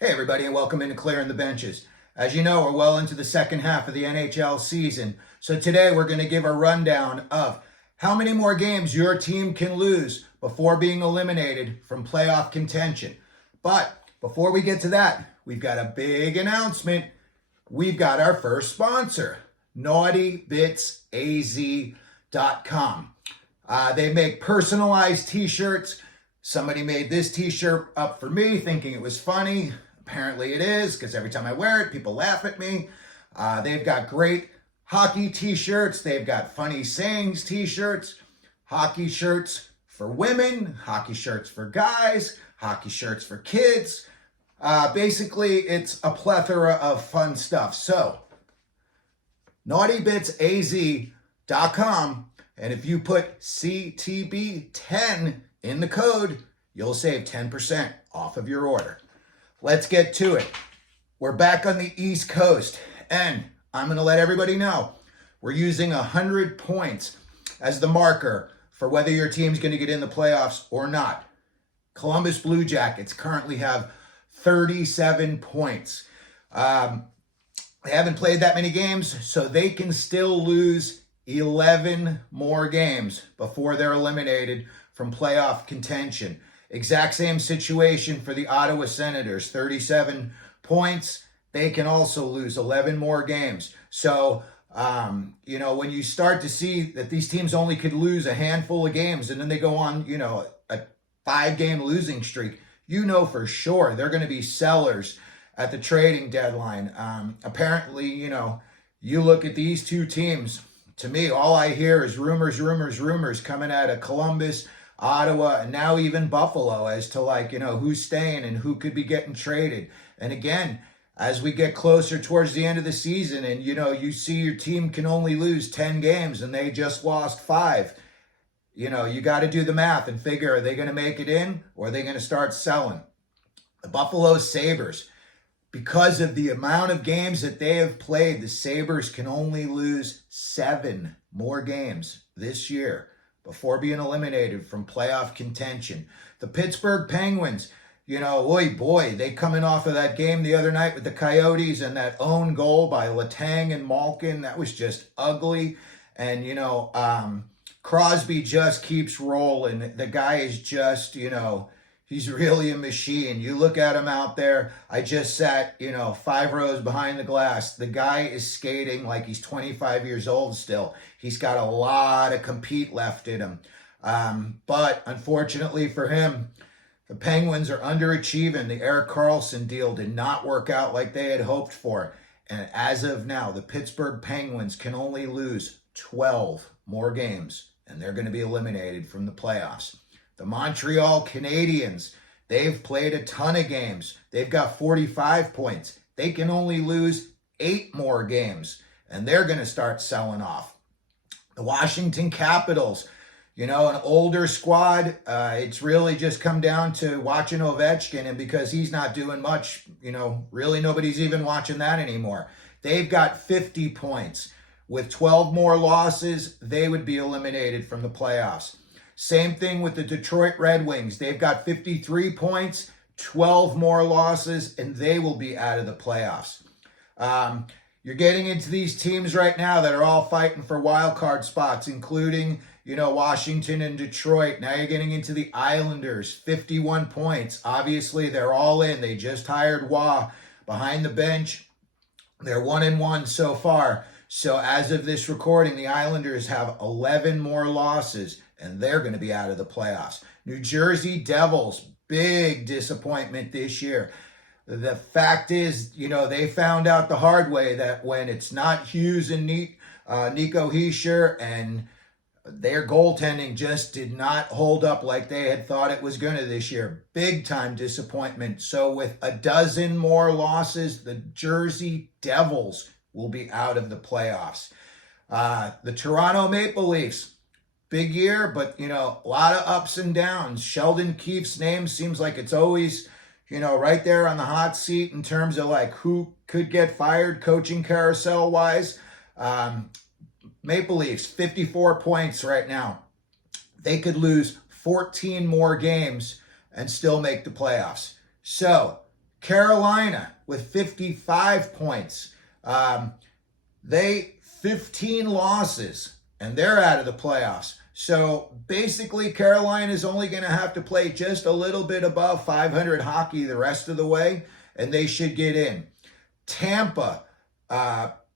Hey everybody, and welcome into Clearing the Benches. As you know, we're well into the second half of the NHL season. So today we're going to give a rundown of how many more games your team can lose before being eliminated from playoff contention. But before we get to that, we've got a big announcement. We've got our first sponsor, NaughtyBitsAZ.com. They make personalized t-shirts. Somebody made this t-shirt up for me thinking it was funny. Apparently it is, because every time I wear it, people laugh at me. They've got great hockey t-shirts. They've got funny sayings t-shirts, hockey shirts for women, hockey shirts for guys, hockey shirts for kids. Basically, it's a plethora of fun stuff. So, NaughtyBitsAZ.com, and if you put CTB10 in the code, you'll save 10% off of your order. Let's get to it. We're back on the East Coast, and I'm going to let everybody know we're using 100 points as the marker for whether your team's going to get in the playoffs or not. Columbus Blue Jackets currently have 37 points. They haven't played that many games, so they can still lose 11 more games before they're eliminated from playoff contention. Exact same situation for the Ottawa Senators, 37 points. They can also lose 11 more games. So, when you start to see that these teams only could lose a handful of games and then they go on, a 5-game losing streak, for sure they're going to be sellers at the trading deadline. Apparently, you look at these two teams, to me, all I hear is rumors coming out of Columbus, Ottawa, and now even Buffalo as to who's staying and who could be getting traded. And again, as we get closer towards the end of the season and, you see your team can only lose 10 games and they just lost 5, you got to do the math and figure, are they going to make it in or are they going to start selling? The Buffalo Sabres, because of the amount of games that they have played, the Sabres can only lose 7 more games this year before being eliminated from playoff contention. The Pittsburgh Penguins, they coming off of that game the other night with the Coyotes and that own goal by Letang and Malkin, that was just ugly. And, Crosby just keeps rolling. The guy is just, he's really a machine. You look at him out there. I just sat, 5 rows behind the glass. The guy is skating like he's 25 years old still. He's got a lot of compete left in him. But unfortunately for him, the Penguins are underachieving. The Erik Karlsson deal did not work out like they had hoped for. And as of now, the Pittsburgh Penguins can only lose 12 more games, and they're going to be eliminated from the playoffs. The Montreal Canadiens, they've played a ton of games. They've got 45 points. They can only lose 8 more games, and they're going to start selling off. The Washington Capitals, an older squad. It's really just come down to watching Ovechkin, and because he's not doing much, really nobody's even watching that anymore. They've got 50 points. With 12 more losses, they would be eliminated from the playoffs. Same thing with the Detroit Red Wings. They've got 53 points, 12 more losses, and they will be out of the playoffs. You're getting into these teams right now that are all fighting for wild card spots, including, Washington and Detroit. Now you're getting into the Islanders, 51 points. Obviously, they're all in. They just hired Waugh behind the bench. They're 1-1 so far. So as of this recording, the Islanders have 11 more losses, and they're going to be out of the playoffs. New Jersey Devils, big disappointment this year. The fact is, they found out the hard way that when it's not Hughes and Nico Hischier, and their goaltending just did not hold up like they had thought it was going to this year. Big time disappointment. So with a dozen more losses, the Jersey Devils will be out of the playoffs. The Toronto Maple Leafs, big year, but, a lot of ups and downs. Sheldon Keefe's name seems like it's always, right there on the hot seat in terms of who could get fired coaching carousel wise. Maple Leafs, 54 points right now. They could lose 14 more games and still make the playoffs. So Carolina with 55 points. They 15 losses, and they're out of the playoffs. So basically, Carolina is only going to have to play just a little bit above 500 hockey the rest of the way, and they should get in. Tampa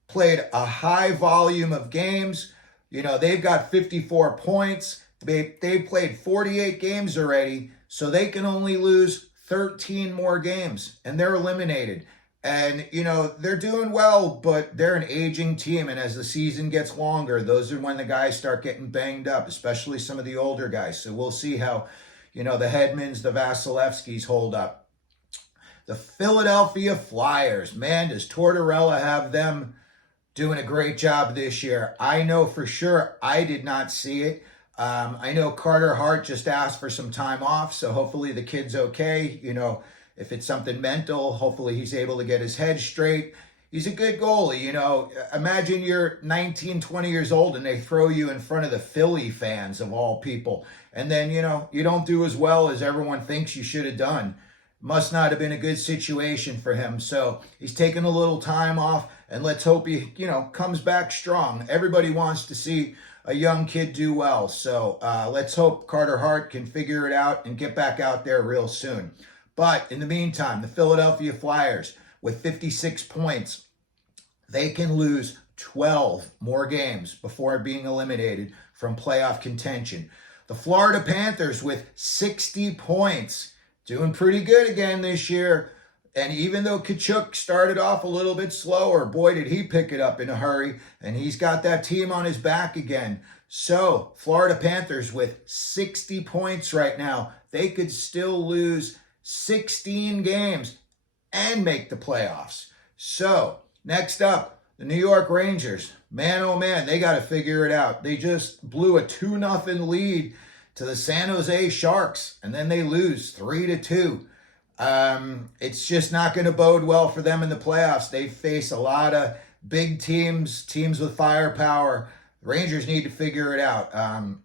played a high volume of games. You know, they've got 54 points. They've played 48 games already, so they can only lose 13 more games, and they're eliminated. And, you know, they're doing well, but they're an aging team. And as the season gets longer, those are when the guys start getting banged up, especially some of the older guys. So we'll see how, you know, the Hedmans, the Vasilevskis hold up. The Philadelphia Flyers, man, does Tortorella have them doing a great job this year? I know for sure I did not see it. I know Carter Hart just asked for some time off, so hopefully the kid's okay. You know, if it's something mental, hopefully he's able to get his head straight. He's a good goalie, you know. Imagine you're 19, 20 years old and they throw you in front of the Philly fans of all people. And then, you know, you don't do as well as everyone thinks you should have done. Must not have been a good situation for him. So he's taking a little time off, and let's hope he, you know, comes back strong. Everybody wants to see a young kid do well. So let's hope Carter Hart can figure it out and get back out there real soon. But in the meantime, the Philadelphia Flyers with 56 points, they can lose 12 more games before being eliminated from playoff contention. The Florida Panthers with 60 points, doing pretty good again this year. And even though Tkachuk started off a little bit slower, boy, did he pick it up in a hurry. And he's got that team on his back again. So Florida Panthers with 60 points right now, they could still lose 16 games and make the playoffs. So next up, the New York Rangers. Man, oh man, they got to figure it out. They just blew a 2-0 lead to the San Jose Sharks, and then they lose 3-2. It's just not going to bode well for them in the playoffs. They face a lot of big teams with firepower. The Rangers need to figure it out. And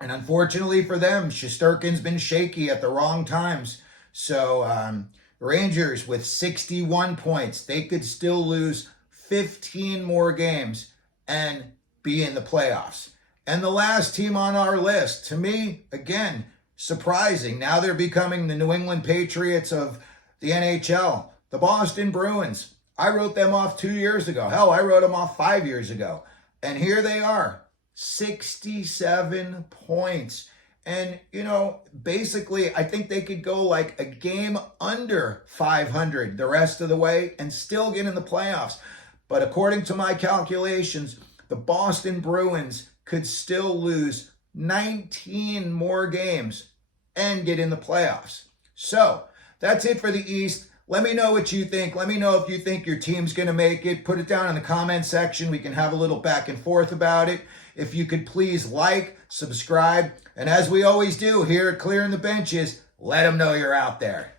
unfortunately for them, Shesterkin's been shaky at the wrong times. So Rangers with 61 points, they could still lose 15 more games and be in the playoffs. And the last team on our list, to me, again, surprising. Now they're becoming the New England Patriots of the NHL, the Boston Bruins. I wrote them off 2 years ago. Hell, I wrote them off 5 years ago. And here they are, 67 points. And, you know, basically, I think they could go like a game under 500 the rest of the way and still get in the playoffs. But according to my calculations, the Boston Bruins could still lose 19 more games and get in the playoffs. So that's it for the East. Let me know what you think. Let me know if you think your team's going to make it. Put it down in the comment section. We can have a little back and forth about it. If you could please like, subscribe, and as we always do here at Clearing the Benches, let them know you're out there.